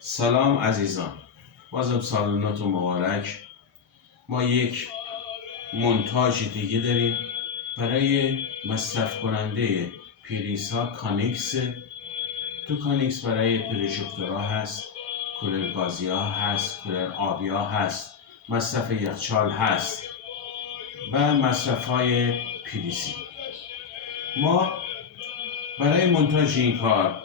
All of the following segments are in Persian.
سلام عزیزان، بازم سال نوتون مبارک. ما یک مونتاژ دیگه داریم برای مصرف کننده پریزها کانیکس. تو کانیکس برای پروژکتورها هست، کولر گازی ها هست، کولر آبی ها هست، مصرف یخچال هست و مصرف های پریزی. ما برای مونتاژ این کار،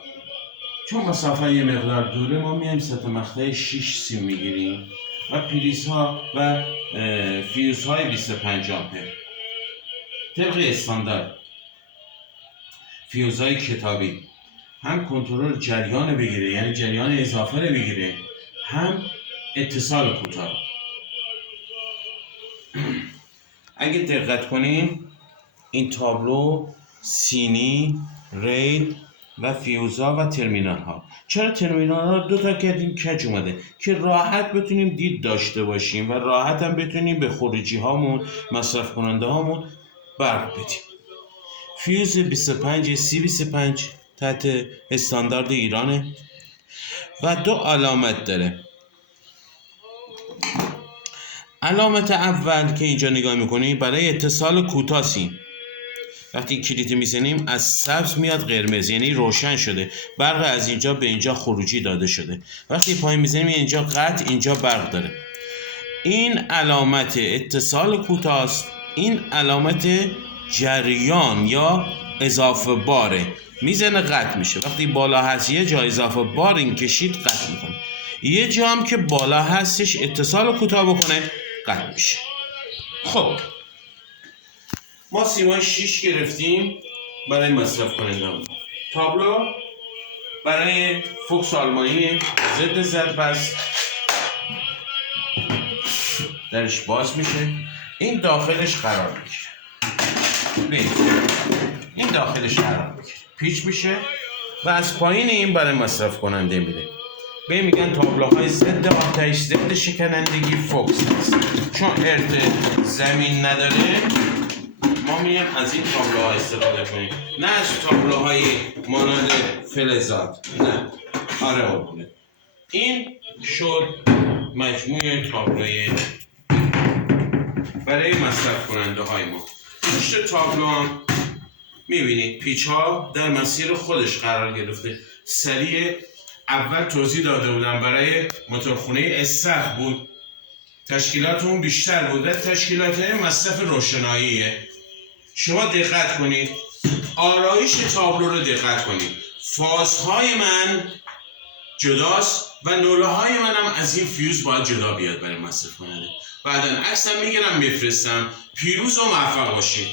چون مسافه یه مقدار دوره، ما میایم سطح مقطع 6 سیم میگیریم و پریزها و فیوزهای 25 آمپر طبق استاندارد. فیوزهای کتابی هم کنترل جریان بگیره، یعنی جریان اضافه رو بگیره، هم اتصال کوتاه. اگه دقت کنیم این تابلو سینی، ریل و فیوزها و ترمینال ها. چرا ترمینال ها دو تا کردیم کج اومده که راحت بتونیم دید داشته باشیم و راحت هم بتونیم به خروجی هامون، مصرف کننده هامون برق بدیم. فیوز 25 C25 تحت استاندارد ایرانه و دو علامت داره. علامت اول که اینجا نگاه میکنیم برای اتصال کوتاه سیم. وقتی کلیت میزنیم از سبز میاد قرمز، یعنی روشن شده، برق از اینجا به اینجا خروجی داده شده. وقتی پایین میزنیم اینجا قطع، اینجا برق داره. این علامت اتصال کوتاه است. این علامت جریان یا اضافه باره، میزنه قطع میشه. وقتی بالا هست یه جا اضافه بار این کشید قطع میکنه، یه جا هم که بالا هستش اتصال کوتاه بکنه قطع میشه. خب ما سیمای 6 گرفتیم برای مصرف کننده‌مون. تابلو برای فوکس آلمانی ضد ضرب است، درش باز میشه، این داخلش قرار میگیره، این داخلش قرار میگیره، پیچ میشه و از پایین این برای مصرف کننده میره. به میگن تابلوهای ضد آتش، ضد شکنندگی فوکس هست. چون ارت زمین نداره ما میگیم از این تابلوها استفاده کنیم، نه از تابلوهای مانند فلزات. نه، آره قربونه. این شد مجموعه تابلوی برای مصرف کننده های ما. پشت تابلو هم میبینید پیچ ها در مسیر خودش قرار گرفته. سریع اول توضیح داده بودم برای موتورخونه استخ بود، تشکیلات اون بیشتر بود و تشکیلات مصرف روشناییه. شما دقت کنید، آرایش تابلو رو دقت کنید، فازهای من جداست و نوله های منم از این فیوز باید جدا بیاد برای مصرف کننده. بعدن عکسم میگیرم میفرستم. پیروز و موفق باشید.